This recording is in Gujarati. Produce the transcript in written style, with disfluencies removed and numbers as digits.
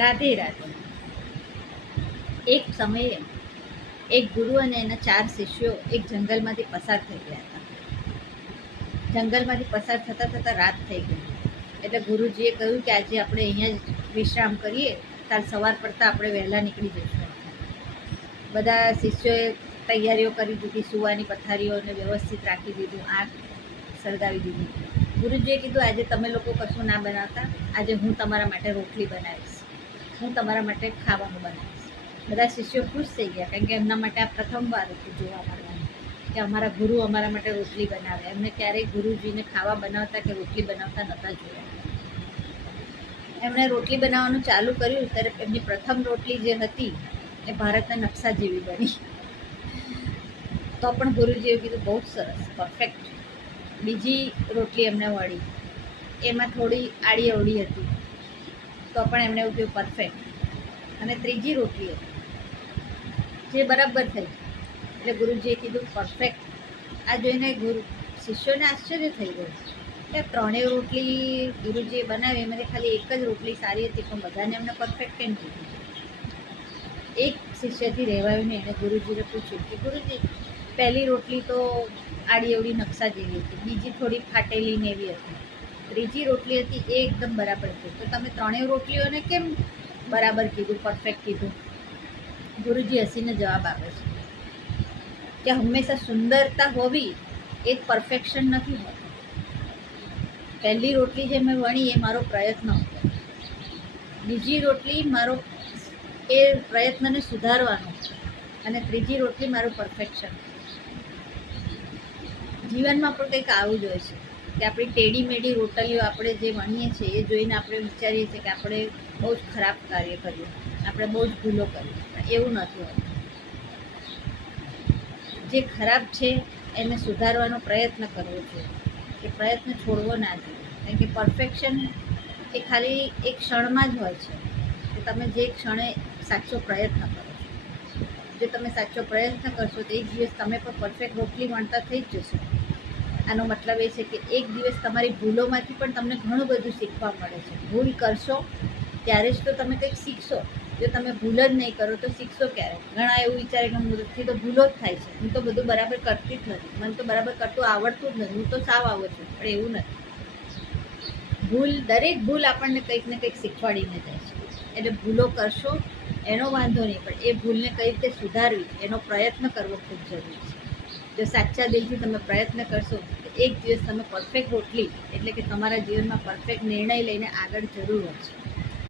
રાધે રાધે. એક સમયે એક ગુરુ અને એના 4 શિષ્યો એક જંગલમાંથી પસાર થઈ ગયા હતા. જંગલમાંથી પસાર થતાં થતાં રાત થઈ ગઈ. એટલે ગુરુજીએ કહ્યું કે આજે આપણે અહીંયા જ વિશ્રામ કરીએ, કાલ સવાર પડતા આપણે વહેલા નીકળી જઈશું. બધા શિષ્યોએ તૈયારીઓ કરી દીધી, સુવાની પથારીઓને વ્યવસ્થિત રાખી દીધું, આગ સળગાવી દીધી. ગુરુજીએ કીધું આજે તમે લોકો કશું ના બનાવતા, આજે હું તમારા માટે રોટલી બનાવીશ, હું તમારા માટે ખાવાનું બનાવીશ. બધા શિષ્યો ખુશ થઈ ગયા, કારણ કે એમના માટે આ પ્રથમવાર હતું જોવા મળવાનું કે અમારા ગુરુ અમારા માટે રોટલી બનાવે. એમને ક્યારેય ગુરુજીને ખાવા બનાવતા કે રોટલી બનાવતા નહોતા જોયા. એમણે રોટલી બનાવવાનું ચાલુ કર્યું ત્યારે એમની પ્રથમ રોટલી જે હતી એ ભારતના નકશા જેવી બની. તો પણ ગુરુજીએ કીધું બહુ સરસ, પરફેક્ટ. બીજી રોટલી એમને વળી, એમાં થોડી આડી અવળી હતી, તો પણ એમણે એવું કહ્યું પરફેક્ટ. અને ત્રીજી રોટલી હતી જે બરાબર થઈ, એટલે ગુરુજીએ કીધું પરફેક્ટ. આ જોઈને શિષ્યોને આશ્ચર્ય થઈ ગયું કે ત્રણેય રોટલી ગુરુજીએ બનાવી, એમાંથી ખાલી એક જ રોટલી સારી હતી, પણ બધાને એમને પરફેક્ટ કેમ કીધું? એક શિષ્યથી રહેવાયું નહીં. એને ગુરુજીને પૂછ્યું કે ગુરુજી, પહેલી રોટલી તો આડી અવળી નકશા જેવી હતી, બીજી થોડી ફાટેલી ને એવી હતી, ત્રીજી રોટલી હતી એ એકદમ બરાબર હતી, તો તમે ત્રણેય રોટલીઓને કેમ બરાબર કીધું, પરફેક્ટ કીધું? ગુરુજી હસીને જવાબ આપે છે કે હંમેશા સુંદરતા હોવી એ પરફેક્શન નથી હોતું. પહેલી રોટલી જે મેં વણી એ મારો પ્રયત્ન હતો, બીજી રોટલી મારો એ પ્રયત્નને સુધારવાનો, અને ત્રીજી રોટલી મારું પરફેક્શન. જીવનમાં પણ કંઈક આવું જ હોય છે કે આપણી ટેડી મેડી રોટલીઓ આપણે જે વણીએ છીએ એ જોઈને આપણે વિચારીએ છીએ કે આપણે બહુ જ ખરાબ કાર્ય કર્યું, આપણે બહુ જ ભૂલો કરી, પણ એવું નથી હોતું. જે ખરાબ છે એને સુધારવાનો પ્રયત્ન કરવો જોઈએ, કે પ્રયત્ન છોડવો ના જોઈએ. કારણ કે પરફેક્શન એ ખાલી એક ક્ષણમાં જ હોય છે કે તમે જે ક્ષણે સાચો પ્રયત્ન કરો છો. જો તમે સાચો પ્રયત્ન કરશો તો એક દિવસ તમે પણ પરફેક્ટ રોટલી વણતા થઈ જ જશો. આનો મતલબ એ છે કે એક દિવસ તમારી ભૂલોમાંથી પણ તમને ઘણું બધું શીખવા મળે છે. ભૂલ કરશો ત્યારે જ તો તમે કંઈક શીખશો. જો તમે ભૂલ જ નહીં કરો તો શીખશો ક્યારે? ઘણા એવું વિચારે કે મૂર્ખથી તો ભૂલો જ થાય છે, હું તો બધું બરાબર કરતી જ નથી, મને તો બરાબર કરતું આવડતું જ નથી, હું તો સાવ આવું છું. પણ એવું નથી. દરેક ભૂલ આપણને કંઈક ને કંઈક શીખવાડીને જાય છે. એટલે ભૂલો કરશો એનો વાંધો નહીં, પણ એ ભૂલને કઈ રીતે સુધારવી એનો પ્રયત્ન કરવો ખૂબ જરૂરી છે. જો સાચા દિલથી તમે પ્રયત્ન કરશો તો એક દિવસ તમે પરફેક્ટ રોટલી એટલે કે તમારા જીવનમાં પરફેક્ટ નિર્ણય લઈને આગળ જરૂર વધશો.